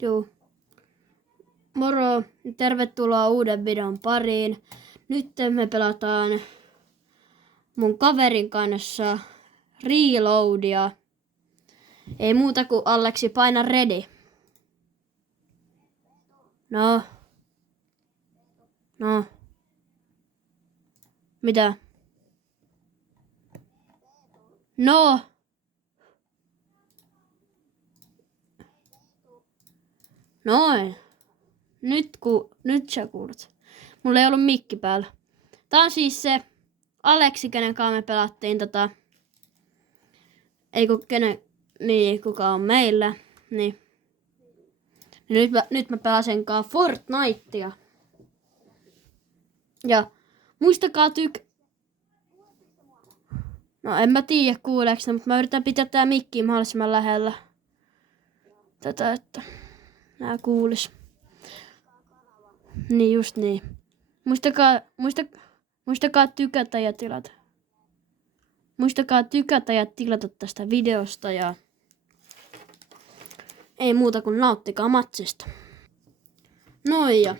Joo. Moro, tervetuloa uuden videon pariin. Nyt me pelataan mun kaverin kanssa Reloadia. Ei muuta kuin Aleksi, paina ready. No. Mitä? No. Noin. Nyt sä kuulet. Mulla ei ollut mikki päällä. Tää on siis se Aleksi, kenen kanssa me pelattiin kuka on meillä. Niin. Nyt mä pelasin kanssa Fortnitea. Ja muistakaa No en mä tiedä kuuleeko, mutta mä yritän pitää tää mikkiä mahdollisimman lähellä tätä, että nää kuulis. Niin just niin. Muistakaa tykätä ja tilata. Muistakaa tykätä ja tilata tästä videosta ja ei muuta kuin nauttikaa matsista. Noin ja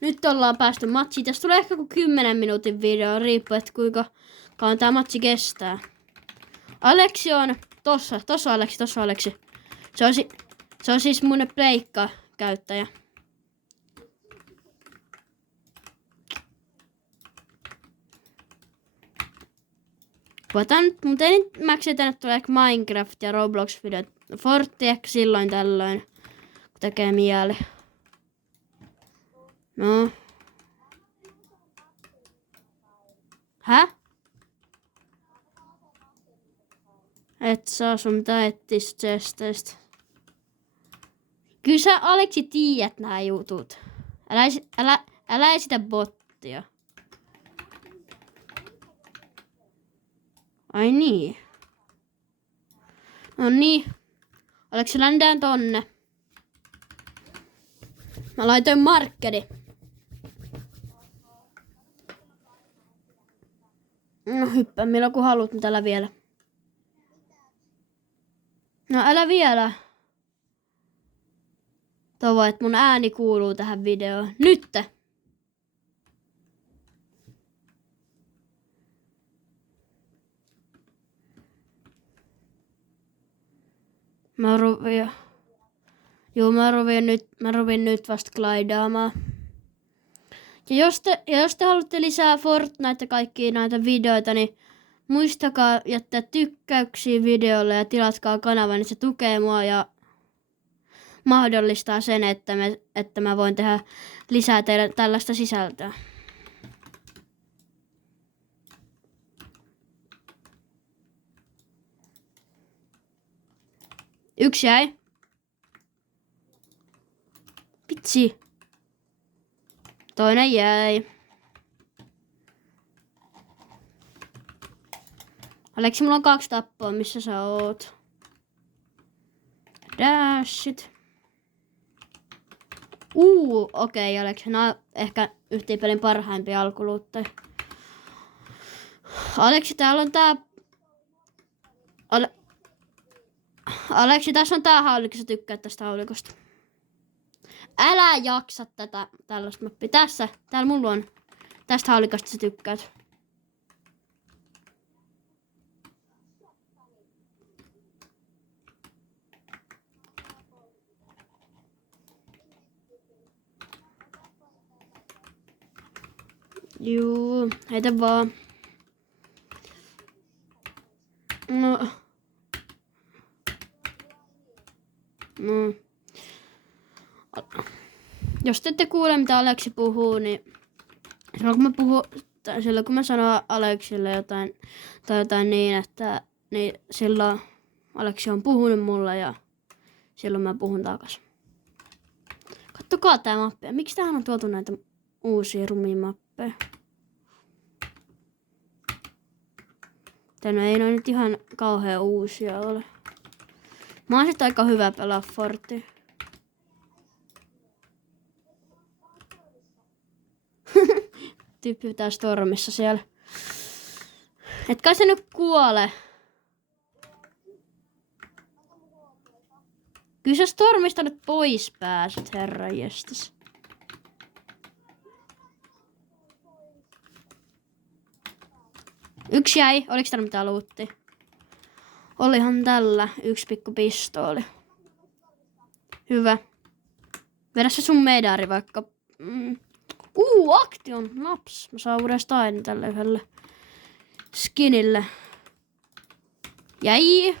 nyt ollaan päästy matsiin. Tässä tulee ehkä 10 minuutin video, riippuu että kuinka kauan tää matsi kestää. Aleksi on tossa Aleksi. Se on siis mun pleikka-käyttäjä. Mutta ei nyt mäksä tänne tulee ehkä Minecraft ja Roblox-videot. Fortti ehkä silloin tällöin, kun tekee mieli. No. Hä? Et saa sun mitään etsiä chesteistä. Kyllä sä Aleksi tiedät nää jutut. Älä esitä bottia. Ai niin. No niin. Aleksi ländään tonne. Mä laitoin markkeri. No hyppää milloin kun haluat, mutta älä vielä. No älä vielä. Toivoa, että mun ääni kuuluu tähän videoon. Nyt! Mä ruvin nyt vasta glidaamaan. Ja jos te haluatte lisää Fortnite ja kaikkia näitä videoita, niin muistakaa jättää tykkäyksiä videolle ja tilatkaa kanavan, niin se tukee mua ja mahdollistaa sen, että mä voin tehdä lisää teille tällaista sisältöä. Yksi jäi. Vitsi. Toinen jäi. Aleksi, mulla on 2 tappoa, missä sä oot? Dashit. Okei, Aleksi. Nää on ehkä yhteen pelin parhaimpia alkuluutteja. Aleksi, täällä on tää... Aleksi, tässä on tää haulikko, sä tykkäät tästä haulikosta. Älä jaksa tällaista mappia. Täällä mulla on. Tästä haulikosta sä tykkäät. Juu, heitä vaan. No. Jos te ette kuule mitä Aleksi puhuu, niin silloin kun mä sanon Aleksille jotain tai jotain niin, niin silloin Aleksi on puhunut mulle ja silloin mä puhun takas. Kattokaa tää mappi. Miksi tähän on tuotu näitä uusia rumia mappeja? Tänne ei noin nyt ihan kauhean uusia ole. Mä oon sit aika hyvä pelaa Forttia. Tyyppi pitää Stormissa siellä. Et kai se nyt kuole. Kyllä sä Stormista nyt pois pääset, herranjestas. Yksi jäi. Oliks täällä mitään luuttia? Olihan tällä yksi pikku pistooli. Hyvä. Vedä se sun medari vaikka. Action. Naps. Mä saan uudestaan aina tälle yhdelle skinille. Jäi.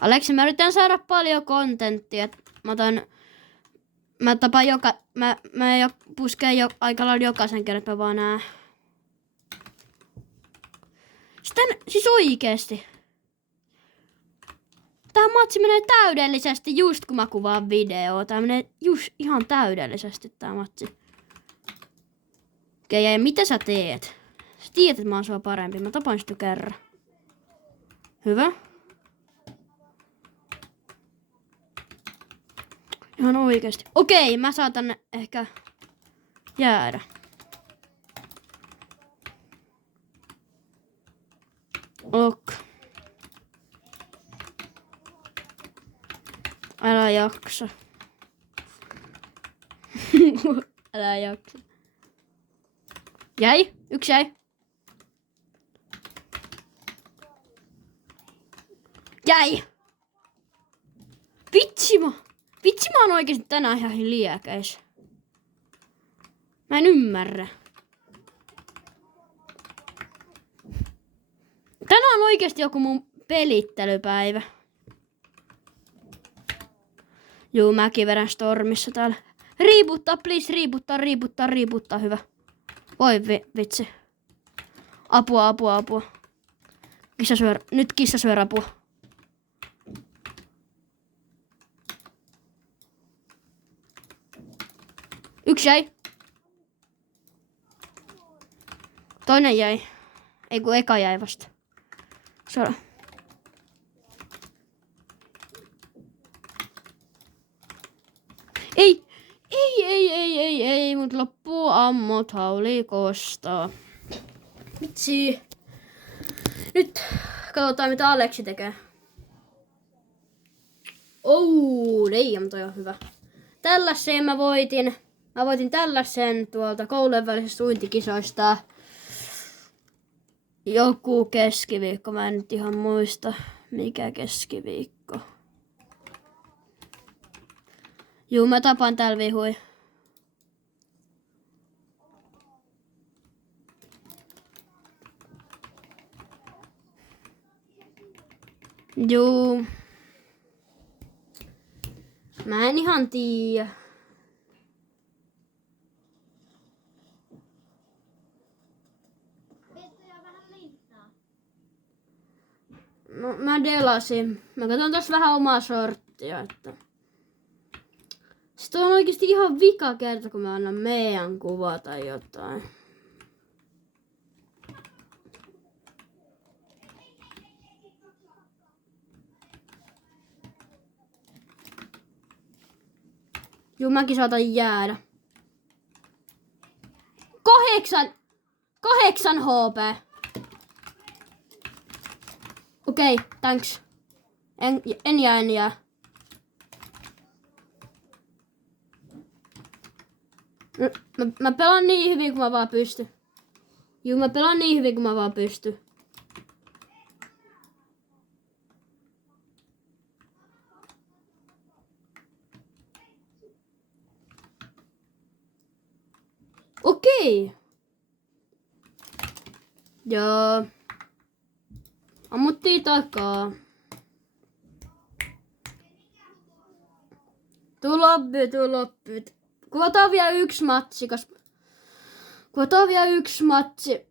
Aleksi, mä yritän saada paljon kontenttia. Mä tapaan puskeen aika lailla jokaisen kerran, että mä vaan näen. Sitten, siis oikeesti. Tää matsi menee täydellisesti just kun mä kuvaan videoa. Tää menee just ihan täydellisesti tää matsi. Okei, ja mitä sä teet? Sä tiedät, että mä oon sua parempi. Mä tapan sitä kerran. Hyvä. Ihan oikeesti. Okei, mä saatan ehkä jäädä. Ok. Älä jaksa. Älä jaksa. Jäi. Yksi jäi. Jäi. Vitsi mä oon oikeesti tänään ihan liekäis. Mä en ymmärrä. Tänään on oikeesti joku mun pelittelypäivä. Juu, mäkin vedän Stormissa täällä. Riiputtaa, please, riiputtaa, hyvä. Voi vitsi. Apua. Nyt kissa syö apua. Yksi jäi. Toinen jäi. Ei kun eka jäi vasta. Sora. Ei, mut loppuu ammot haulikosta. Vitsi. Nyt katsotaan mitä Aleksi tekee. Ei, toi on hyvä. Tällaiseen mä voitin. Mä voitin tällaisen tuolta koulujen välisestä uintikisoista. Joku keskiviikko, mä en nyt ihan muista mikä keskiviikko. Juu, mä tapan täällä vihui. Juu. Mä en ihan tiedä. No, mä delasin. Mä katson tässä vähän omaa sorttia, että... Sitten on oikeesti ihan vika kerta, kun mä annan meidän kuva tai jotain. Juu, mäkin saatan jäädä. 8 HP. Okei, thanks. En jää. Mä pelaan niin hyvin kuin mä vaan pystyn. Juu, mä pelaan niin hyvin kuin mä vaan pystyn. Okei. Joo. Ammuttiin takaa. Tuu loppu. Kuvataan vielä yksi matsi, matsi.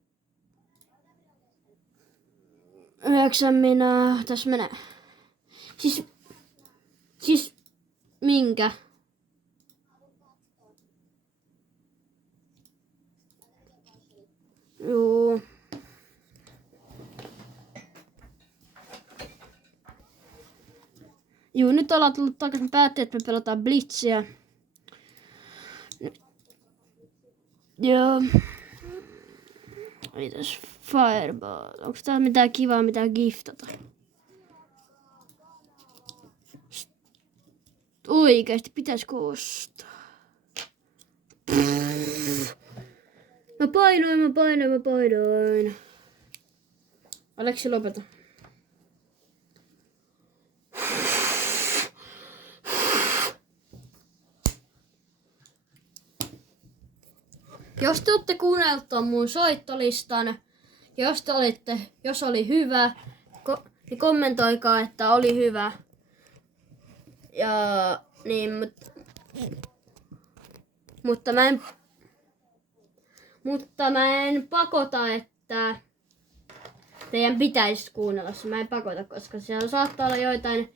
9 minä. Tässä menee. Siis minkä? Juu. Juu, nyt ollaan tullut takaisin päätteen, että me pelataan Blitziä. Joo. Mitäs Fireball? Onko täällä mitään kivaa, mitään giftata? oikeesti, pitäisikö ostaa? Mä painoin. Aleksi, lopeta. Jos te olette kuunnellut ton mun soittolistan, jos oli hyvä, niin kommentoikaa, että oli hyvä. Ja niin, mutta mä en pakota, että teidän pitäisi kuunnella se. Mä en pakota, koska siellä saattaa olla joitain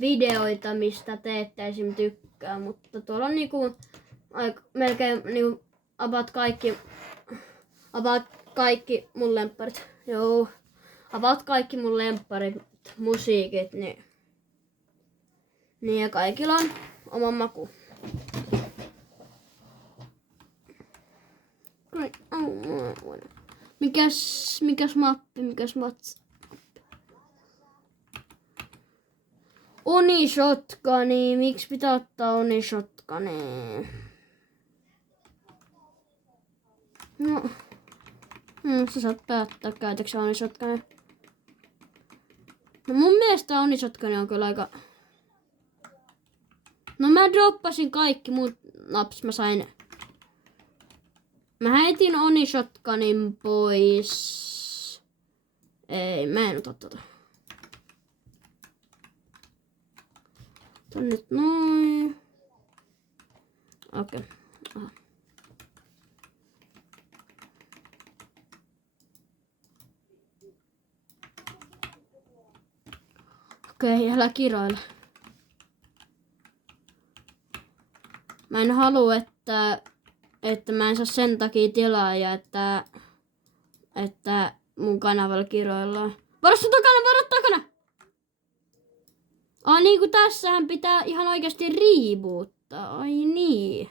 videoita, mistä te ette esim. Tykkää, mutta tuolla on niinku melkein niinku about kaikki mun lempparit. Joo, about kaikki mun lempparit musiikit, niin ja kaikilla on oma maku. Mikäs mappi? Oni-shotguni. Miksi pitää ottaa Oni-shotguni? No. Sä saat päättää, käytätkö Oni-shotguni. No mun mielestä Oni-shotguni on kyllä aika... No mä droppasin kaikki muut naps, Mä heitin Oni-shotgunin pois. Ei, mä en ota tota. Tän nyt noin. Okei. Okay. Okei, älä kiroile. Mä en halua, että mä en saa sen takia tilaa ja että mun kanavalla kiroillaan. Varo takana! Ai niinku tässähän pitää ihan oikeasti reboottaa. Ai niin.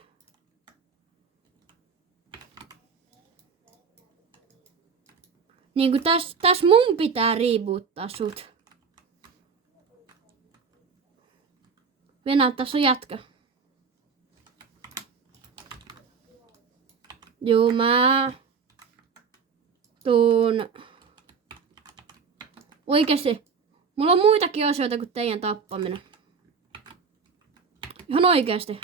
Niinku täs mun pitää reboottaa sut. Venä, tässä on jätkä. Juu, mä tuun. Oikeesti. Mulla on muitakin asioita kuin teidän tappaminen. Ihan oikeesti.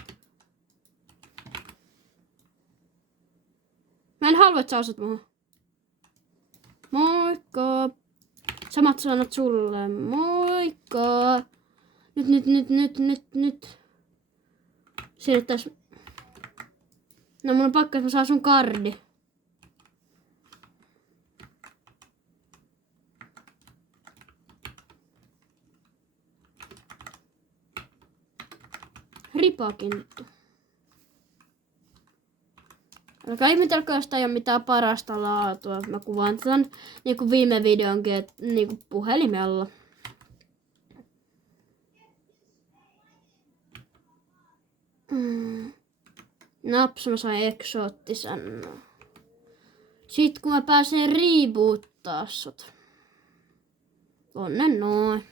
Mä en halua, että sä osat muuhun. Moikka. Samat sanat sulle. Moikka. Nyt. Siirryttäis. No mun on pakko, että mä saan sun kardi. Ripakinttu. Älkää ihmetelkö, jos ei ole mitään parasta laatua. Mä kuvaan tämän niinku viime videonkin, että niinku puhelimella. Naps, mä sain eksoottisen. Sit kun mä pääsen reboottaa sut. Onne noin.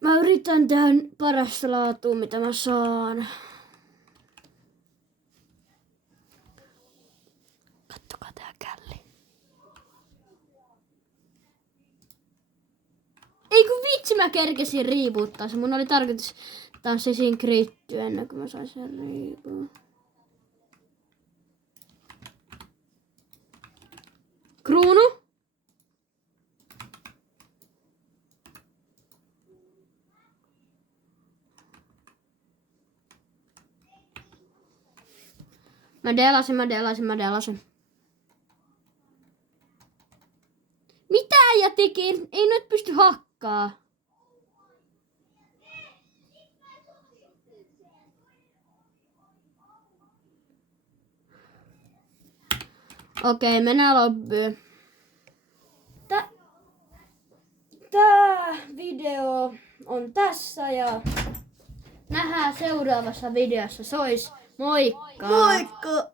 Mä yritän tehdä parasta laatua, mitä mä saan. Kattokaa tää källi. Ei kun vitsi, mä kerkesin reboottaa se. Mun oli tarkoitus tanssisin kritty ennen kuin mä sain sen reboot. Kruunu? Mä delasin. Mitä äijä teki? Ei nyt pysty hakkaa. Okei, mennään lobbyyn. Tää video on tässä ja nähdään seuraavassa videossa. Moikka! Moikka!